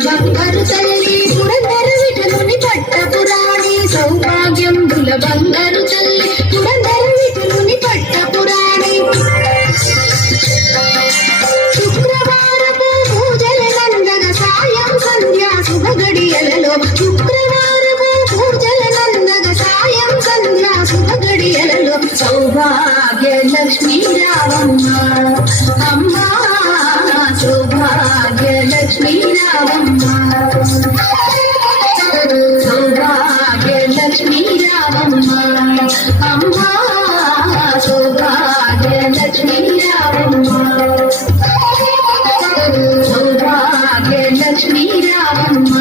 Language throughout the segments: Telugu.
బంగారు తల్లి పురందర విఠలుని పట్టపురాణి సౌభాగ్యంబుల బంగారు తల్లి పురందర విఠలుని పట్టపురాణి శుక్రవారపు పూజల నందన సాయం సంధ్యా శుభ గడియలలో శుక్రవారపు పూజల నందన సాయం సంధ్యా శుభ గడియలలో సౌభాగ్య లక్ష్మీ రావమ్మ అమ్మా సౌభాగ్య లక్ష్మీ రావమ్మ సౌభాగ్య లక్ష్మీ రావమ్మ అమ్మా సౌభాగ్య లక్ష్మీ రావమ్మ సౌభాగ్య లక్ష్మీ రావమ్మ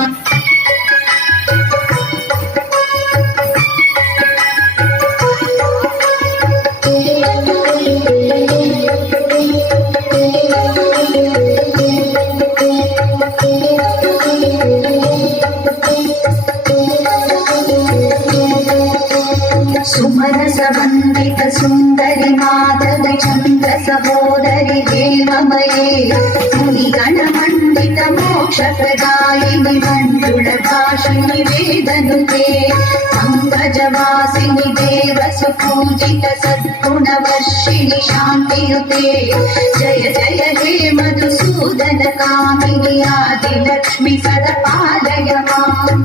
సుమరసవందిత సుందరి మాధవ చంద్ర సహోదరి దేవమయే మునిగణమండిత మోక్ష ప్రదాయిని మంజుళ భాషిని వేదనుతే పంకజవాసిని దేవ సుపూజిత సద్గుణవర్షిణి శాంతియుతే జయ జయ హే మధుసూదన కామిని ఆది లక్ష్మి సదపాలయ మాం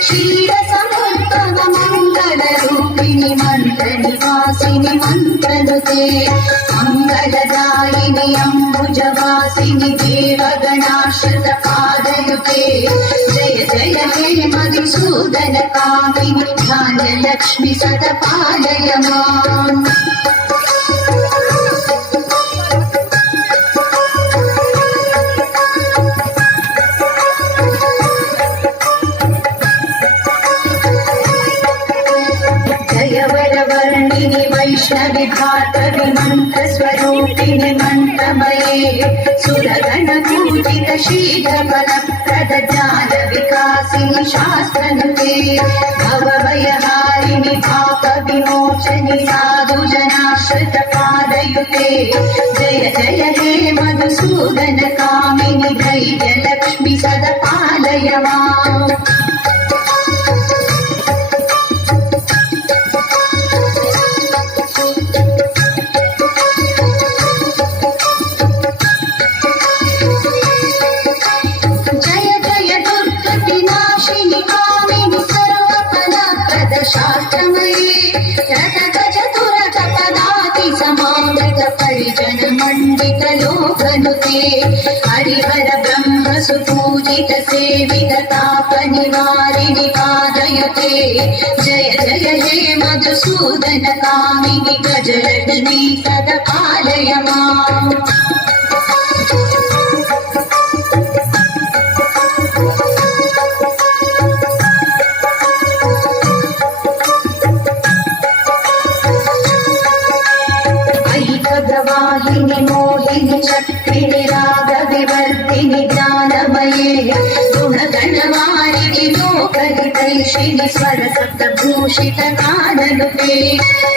క్షీర సమర్పణ మంగళ రూపిణి మంత్ర నివాసిని మంత్రనుతే మంగళదాయిని అంబుజవాసిని దేవగణాశ్రిత పాదయుతే జయ జయ హే మధుసూదన కామిని ధాన్యలక్ష్మి సదపాలయ మాం वैष्णवि भार्गवि मन्त्रस्वरूपिणि मन्त्रमये सुरगणपूजित शीघ्रफलप्रद ज्ञानविकासिनि शास्त्रनुते भवभयहारिणि पापविमोचनि साधुजनाश्रितपादयुते जय जय हे मधुसूदन कामिनि धैर्यलक्ष्मि सदपालय माम् हरिहर ब्रह्म सुपूजित सेवित ताप निवारिणि पादयुते जय जय हे मधुसूदन कामिनि गजलक्ष्मी सदपालय माम् वाहिनि मोहिनि चक्रिणि राग विवर्धिनि ज्ञानमये गुणगणवारिणि लोकहितैषिणि स्वर सप्तभूषित काननुते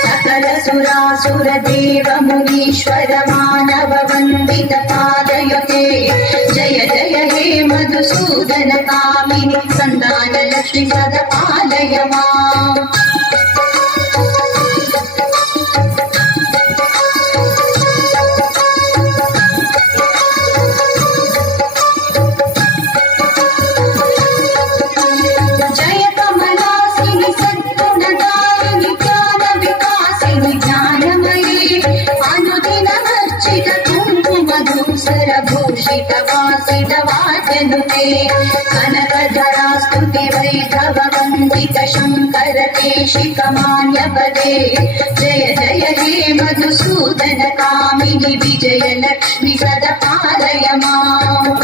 सकल सुरासुर देव मुनीश्वर मानव वन्दित पादयुते जय जय हे मधुसूदन कामिनि सन्दान लक्ष्मि सदपालय माम् कनकधरास्तुति वैभव वन्दित शङ्कर केशिकमान्यपदे जय जय हे मधुसूदन कामिनि विजय लक्ष्मि सदपालय माम्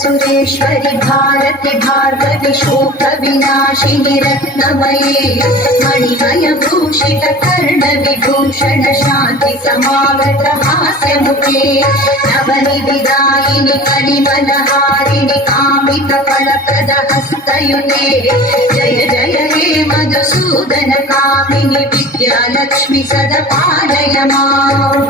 सुरेश्वरि भारति भार्गवि शोक विनाशिनि रत्नमये मणिमय भूषित कर्ण विभूषण शान्ति समागत हास्यमुखे नवनिधिदायिनि कलिमलहारिणि कामित फलप्रद हस्तयुते जय जय हे मधुसूदन कामिनि विद्यालक्ष्मि सदपालय माम्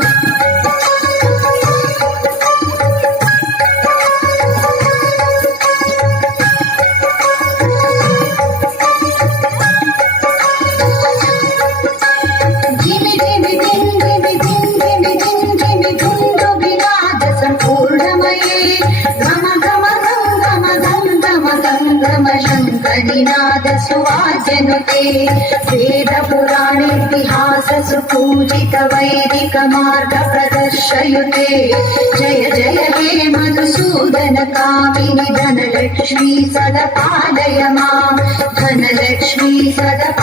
निनाद सुवाजनुते वेद पुराणेतिहास सुपूजित वैदिक मार्ग प्रदर्शयुते जय जय हे मधुसूदन कामिनि धनलक्ष्मी सदपालय माम् धनलक्ष्मी सदपालय